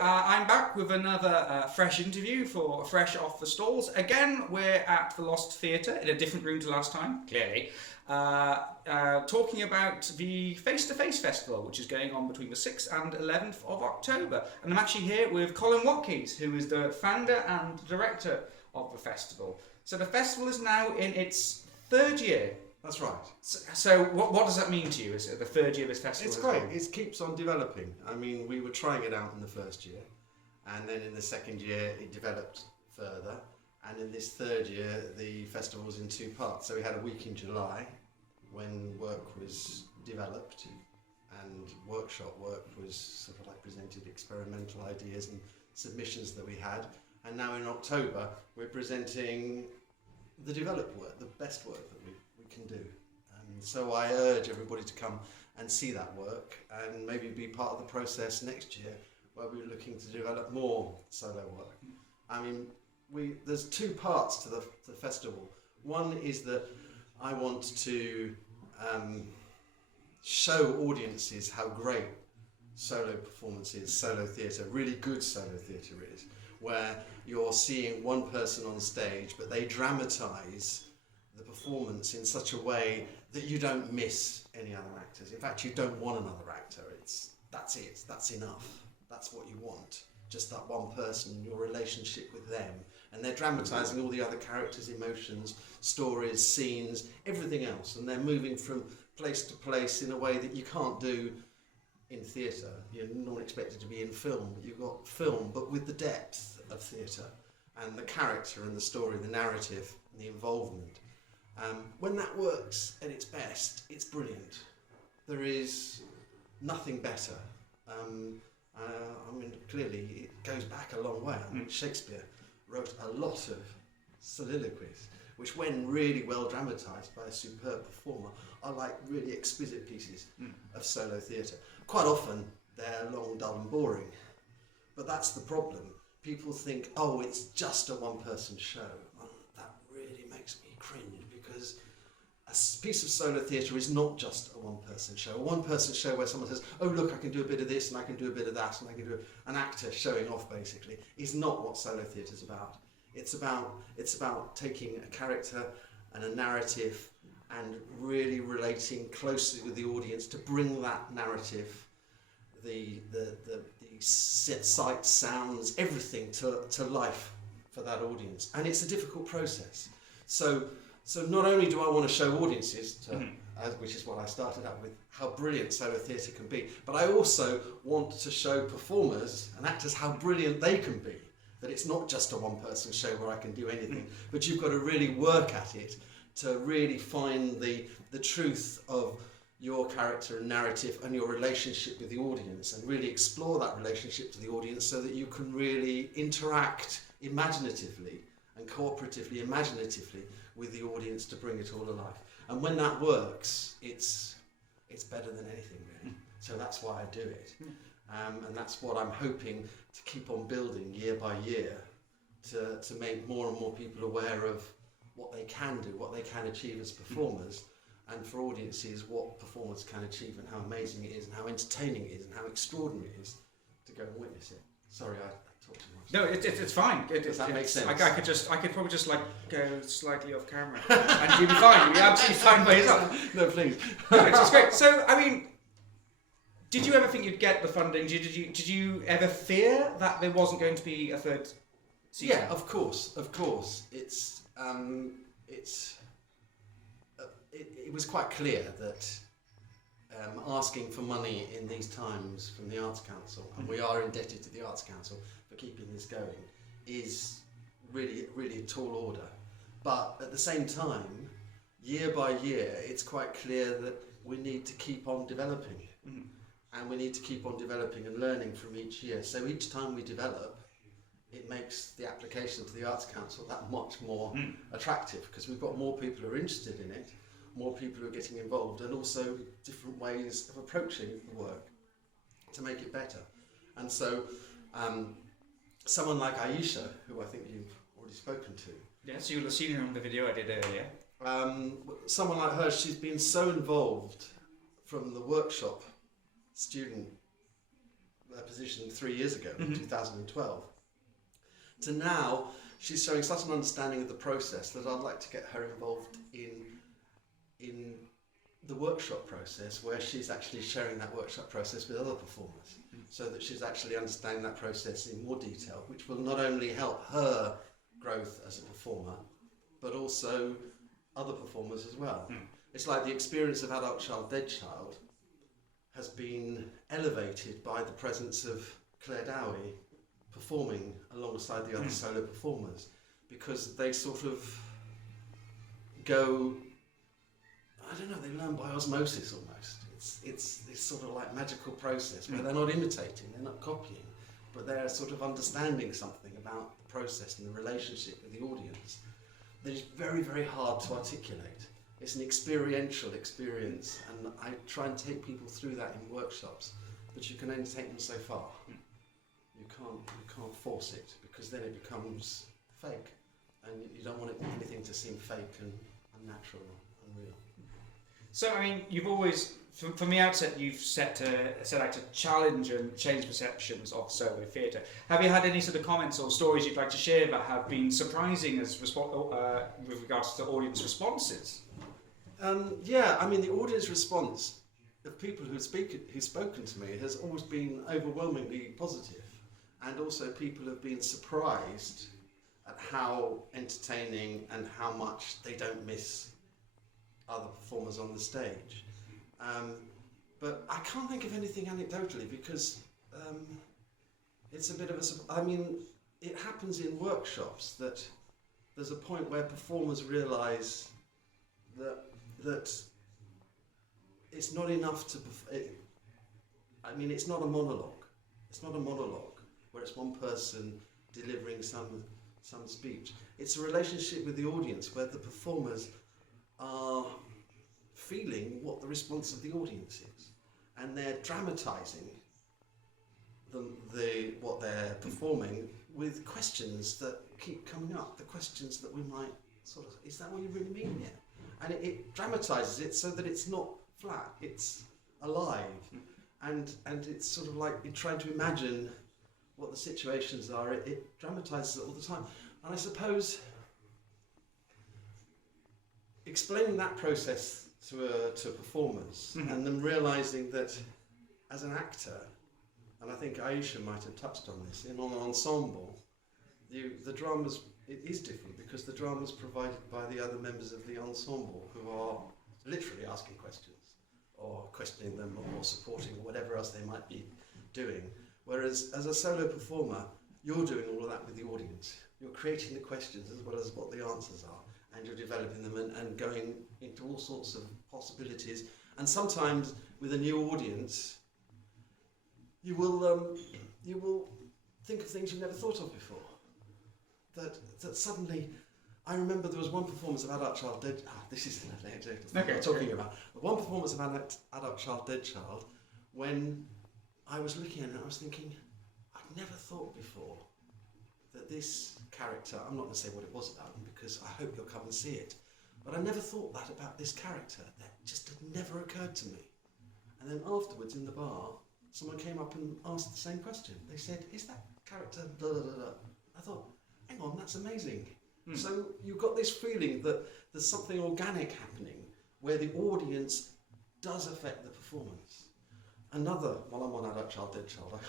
I'm back with another fresh interview for Fresh Off the Stalls. Again, we're at the Lost Theatre in a different room to last time, clearly, talking about the Face-to-Face Festival, which is going on between the 6th and 11th of October. And I'm actually here with Colin Watkeys, who is the founder and director of the festival. So the festival is now in its third year. That's right. So what does that mean to you? Is it the third year of this festival? It's great. It keeps on developing. I mean, we were trying it out in the first year, and then in the second year it developed further, and in this third year the festival was in two parts. So we had a week in July when work was developed and workshop work was sort of like presented experimental ideas and submissions that we had, and now in October we're presenting the developed work, the best work that we can do. And so I urge everybody to come and see that work and maybe be part of the process next year where we're looking to develop more solo work. I mean, there's two parts to the festival. One is that I want to show audiences how great solo performance is, solo theatre, really good solo theatre is, where you're seeing one person on stage but they dramatise the performance in such a way that you don't miss any other actors. In fact, you don't want another actor. That's enough. That's what you want. Just that one person, your relationship with them. And they're dramatising all the other characters' emotions, stories, scenes, everything else. And they're moving from place to place in a way that you can't do in theatre. You're not expected to be in film, but you've got film, but with the depth of theatre and the character and the story, the narrative and the involvement. When that works at its best, it's brilliant. There is nothing better. I mean, clearly it goes back a long way. I mean, Shakespeare wrote a lot of soliloquies, which when really well dramatised by a superb performer, are like really exquisite pieces of solo theatre. Quite often they're long, dull and boring, but that's the problem. People think, oh, it's just a one-person show. That really makes me cringe, because a piece of solo theatre is not just a one-person show. A one-person show where someone says, oh look, I can do a bit of this and I can do a bit of that and I can do an actor showing off, basically, is not what solo theatre is about. It's about taking a character and a narrative and really relating closely with the audience to bring that narrative, the sights, sounds, everything to life for that audience. And it's a difficult process. So not only do I want to show audiences, which is what I started out with, how brilliant solo theatre can be, but I also want to show performers and actors how brilliant they can be. That it's not just a one-person show where I can do anything, but you've got to really work at it to really find the truth of your character and narrative and your relationship with the audience, and really explore that relationship to the audience so that you can really interact imaginatively and cooperatively, imaginatively with the audience to bring it all alive. And when that works, it's better than anything, really. So that's why I do it. And that's what I'm hoping to keep on building year by year, to make more and more people aware of what they can do, what they can achieve as performers, and for audiences what performers can achieve and how amazing it is and how entertaining it is and how extraordinary it is to go and witness it. Sorry, I talked too much. No, it's fine. Does that make sense? I could probably just like go slightly off camera and you'd be fine. You'd be absolutely fine by yourself. No, please. No, it's great. So, I mean, did you ever think you'd get the funding? Did you ever fear that there wasn't going to be a third season? Yeah, of course. It was quite clear that asking for money in these times from the Arts Council, and we are indebted to the Arts Council for keeping this going, is really, really a tall order. But at the same time, year by year, it's quite clear that we need to keep on developing. And we need to keep on developing and learning from each year. So each time we develop, it makes the application to the Arts Council that much more attractive, because we've got more people who are interested in it, more people who are getting involved, and also different ways of approaching the work to make it better. And so someone like Aisha, who I think you've already spoken to. Yes, you'll have seen her in the video I did earlier. Someone like her, she's been so involved from the workshop student position 3 years ago, in 2012, to now she's showing such an understanding of the process that I'd like to get her involved in the workshop process, where she's actually sharing that workshop process with other performers, so that she's actually understanding that process in more detail, which will not only help her growth as a performer, but also other performers as well. It's like the experience of adult child, dead child has been elevated by the presence of Claire Dowie performing alongside the other solo performers, because they sort of go, I don't know, they learn by osmosis almost. It's this sort of like magical process where they're not imitating, they're not copying, but they're sort of understanding something about the process and the relationship with the audience that is very, very hard to articulate. It's an experiential experience, and I try and take people through that in workshops, but you can only take them so far. You can't force it, because then it becomes fake, and you don't want anything to seem fake and unnatural and unreal. So, I mean, you've always, from the outset, you've set out to challenge and change perceptions of solo theatre. Have you had any sort of comments or stories you'd like to share that have been surprising as with regards to audience responses? Yeah, I mean, the audience response of people who've spoken to me has always been overwhelmingly positive, and also people have been surprised at how entertaining and how much they don't miss other performers on the stage. But I can't think of anything anecdotally, because it's a bit of I mean, it happens in workshops that there's a point where performers realise that it's not enough to... I mean, it's not a monologue. It's not a monologue where it's one person delivering some speech. It's a relationship with the audience where the performers are feeling what the response of the audience is, and they're dramatising what they're performing with questions that keep coming up, the questions that we might sort of, is that what you really mean here? And it dramatises it so that it's not flat, it's alive, and it's sort of like you're trying to imagine what the situations are. It dramatises it all the time, and I suppose explaining that process to performers, and them realising that as an actor, and I think Aisha might have touched on this, in an ensemble, the dramas, it is different, because the drama's provided by the other members of the ensemble, who are literally asking questions, or questioning them, or supporting, or whatever else they might be doing. Whereas as a solo performer, you're doing all of that with the audience. You're creating the questions as well as what the answers are, and you're developing them and going into all sorts of possibilities. And sometimes with a new audience, you will think of things you've never thought of before. That suddenly, I remember there was one performance of Adult Child Dead. This is an anecdote I'm not talking about. But one performance of Adult Child Dead Child, when I was looking at it, I was thinking, I'd never thought before that this character, I'm not going to say what it was about him, because I hope you'll come and see it, but I never thought that about this character. That just had never occurred to me. And then afterwards in the bar, someone came up and asked the same question. They said, is that character da da da da? I thought, hang on, that's amazing. So you've got this feeling that there's something organic happening where the audience does affect the performance. Another, while I'm on Adult Child, Dead Child,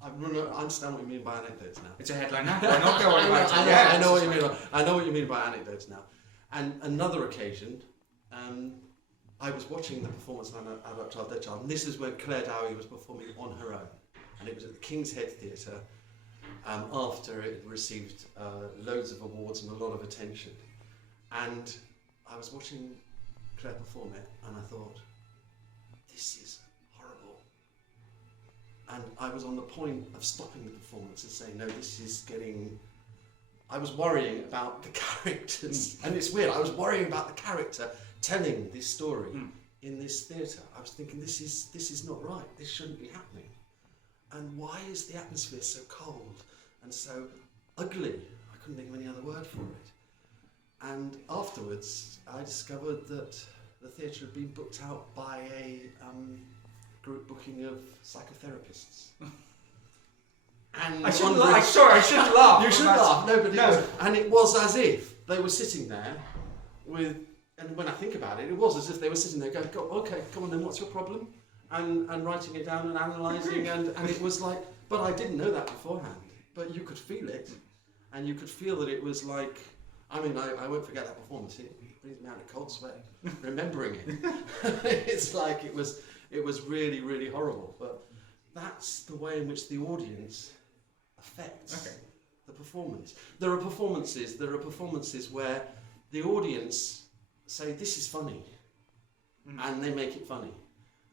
I understand what you mean by anecdotes now. It's a headline now. Why not go on about it? I know what you mean. I know what you mean by anecdotes now. And another occasion, I was watching the performance of Adult Child, Dead Child, and this is where Claire Dowie was performing on her own, and it was at the King's Head Theatre. After it had received loads of awards and a lot of attention. And I was watching Claire perform it, and I thought, this is horrible. And I was on the point of stopping the performance and saying, no, this is getting... I was worrying about the characters, and it's weird, I was worrying about the character telling this story in this theatre. I was thinking, this is not right, this shouldn't be happening. And why is the atmosphere so cold and so ugly? I couldn't think of any other word for it. And afterwards, I discovered that the theatre had been booked out by a group booking of psychotherapists. and I shouldn't laugh. Sorry, I shouldn't laugh. You should laugh. No, but it was as if they were sitting there with. And when I think about it, it was as if they were sitting there going, "Okay, come on then, what's your problem?" And writing it down and analysing, and it was like, but I didn't know that beforehand. But you could feel it, and you could feel that it was like. I mean, I won't forget that performance. It brings me out a cold sweat remembering it. It's like it was really, really horrible. But that's the way in which the audience affects the performance. There are performances where the audience say, "This is funny," and they make it funny.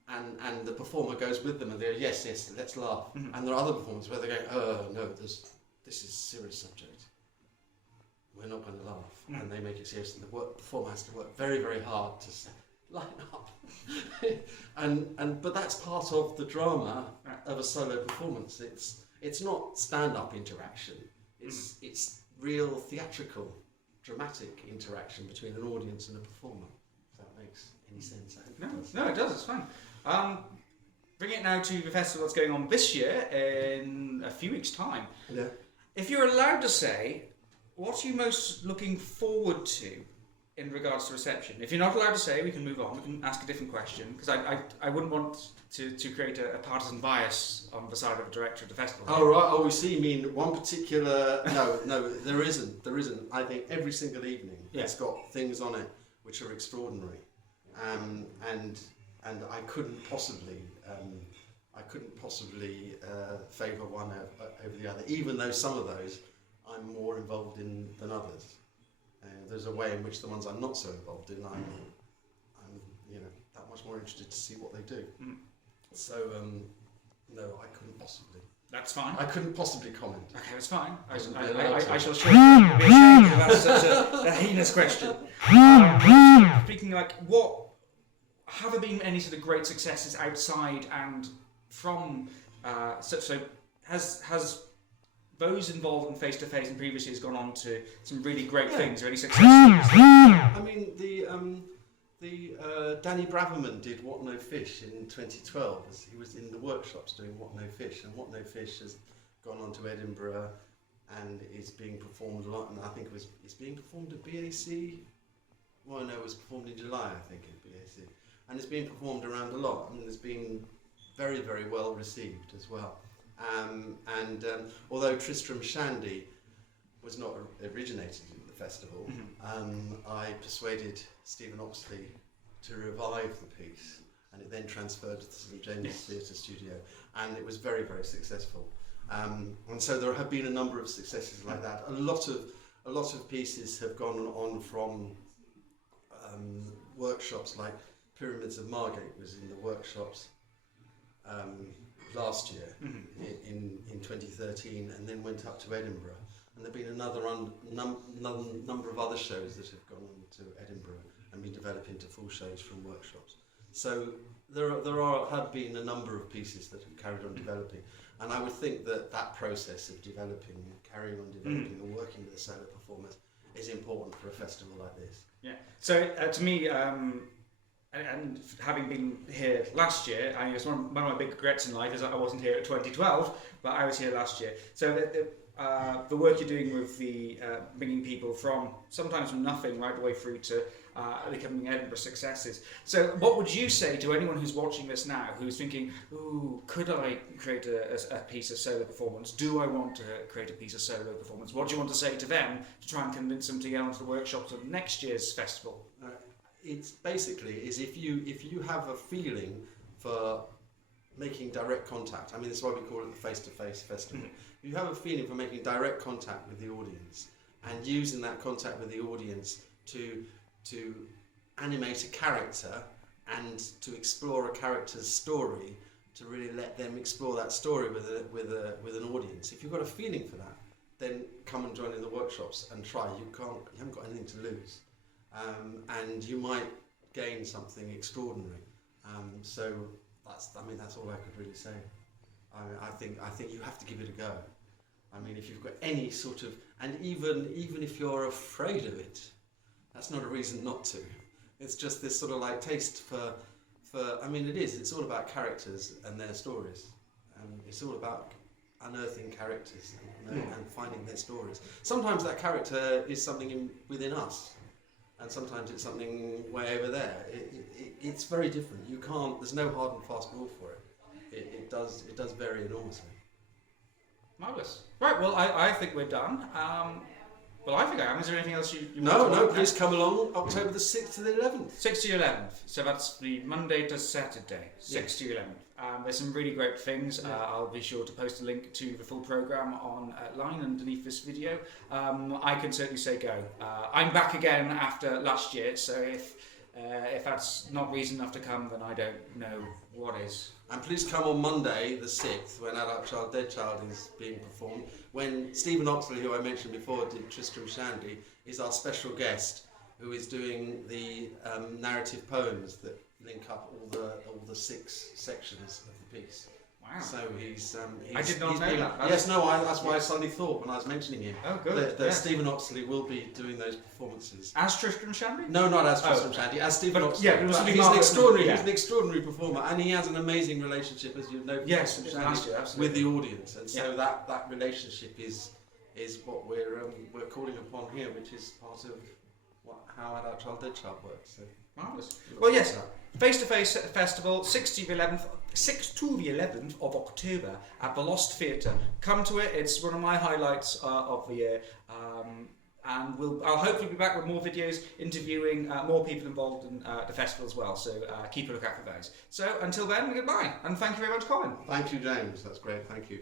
And the performer goes with them and they go, yes, let's laugh. And there are other performances where they go, "Oh, no, this is a serious subject. We're not going to laugh." And they make it serious, and the performer has to work very, very hard to lighten up. But that's part of the drama of a solo performance. It's not stand-up interaction. It's real theatrical, dramatic interaction between an audience and a performer. If that makes any sense. No, it does. It's fun. Bring it now to the festival that's going on this year in a few weeks' time. Yeah. If you're allowed to say, what are you most looking forward to in regards to reception? If you're not allowed to say, we can move on. We can ask a different question, because I wouldn't want to create a partisan bias on the side of the director of the festival. Oh, right. Oh, we see. You mean one particular... No, there isn't. I think every single evening it's got things on it which are extraordinary. And I couldn't possibly favour one over the other, even though some of those I'm more involved in than others. There's a way in which the ones I'm not so involved in, I'm that much more interested to see what they do. So no, I couldn't possibly. That's fine. I couldn't possibly comment. Okay, that's fine. I shall surely be ashamed of asking such a heinous question. Speaking what have there been any sort of great successes outside and from so has those involved in face-to-face in previous years gone on to some really great things, really successful? I mean, the Danny Braverman did What No Fish in 2012. He was in the workshops doing What No Fish, and What No Fish has gone on to Edinburgh and is being performed a lot. And I think it's being performed at BAC. Well, no, it was performed in July, I think, at BAC, and it's being performed around a lot. I mean, it's been very, very well received as well. Although Tristram Shandy was not originated in the festival, I persuaded Stephen Oxley to revive the piece, and it then transferred to the St James's Theatre Studio, and it was very, very successful. And so there have been a number of successes like that. A lot of pieces have gone on from workshops, like Pyramids of Margate was in the workshops last year in 2013, and then went up to Edinburgh. And there have been another number of other shows that have gone on to Edinburgh and been developed into full shows from workshops. So there have been a number of pieces that have carried on developing, and I would think that process of developing, carrying on developing, and working with the solo performers is important for a festival like this. Yeah. So to me. And having been here last year, I guess one of my big regrets in life is that I wasn't here at 2012, but I was here last year. So the work you're doing with the bringing people from sometimes from nothing right the way through to becoming Edinburgh successes. So what would you say to anyone who's watching this now, who's thinking, "Ooh, could I create a piece of solo performance? Do I want to create a piece of solo performance?" What do you want to say to them to try and convince them to get onto the workshops of next year's festival? It's basically is if you have a feeling for making direct contact. I mean, this is why we call it the face-to-face festival. If you have a feeling for making direct contact with the audience and using that contact with the audience to animate a character and to explore a character's story, to really let them explore that story with an audience. If you've got a feeling for that, then come and join in the workshops and try. You haven't got anything to lose. And you might gain something extraordinary. So that's all I could really say. I think you have to give it a go. I mean, if you've got any sort of, and even if you're afraid of it, that's not a reason not to. It's just this sort of like taste for. I mean, it's all about characters and their stories. It's all about unearthing characters and finding their stories. Sometimes that character is something within us, and sometimes it's something way over there. It's very different. You can't. There's no hard and fast rule for it. It does vary enormously. Marvellous. Right, well, I think we're done. Well, I think I am. Is there anything else you No, want to no, add? please come along October the 6th to the 11th. 6th to 11th. So that's the Monday to Saturday, 6th to 11th. There's some really great things. I'll be sure to post a link to the full programme online underneath this video. I can certainly say go. I'm back again after last year, so if that's not reason enough to come, then I don't know what is. And please come on Monday, the 6th, when Adult Child, Dead Child is being performed. When Stephen Oxley, who I mentioned before, did Tristram Shandy, is our special guest, who is doing the narrative poems that link up all the 6 sections of the piece. Wow. So he's I did not know that. Yes, no, that's why I suddenly thought when I was mentioning him. Oh, good. That Stephen Oxley will be doing those performances. As Tristram Shandy? No, not as Tristram Shandy, as Stephen Oxley. Yeah, but he's an extraordinary. He's an extraordinary performer, and he has an amazing relationship, as you know, with the audience, and so that relationship is what we're calling upon here, which is part of how Adult Child, Dead Child works. So. Marvellous. Well, yes, face-to-face festival, 6th to the 11th of October at the Lost Theatre. Come to it. It's one of my highlights of the year. And I'll hopefully be back with more videos interviewing more people involved in the festival as well. So keep a lookout for those. So until then, goodbye. And thank you very much, Colin. Thank you, James. That's great. Thank you.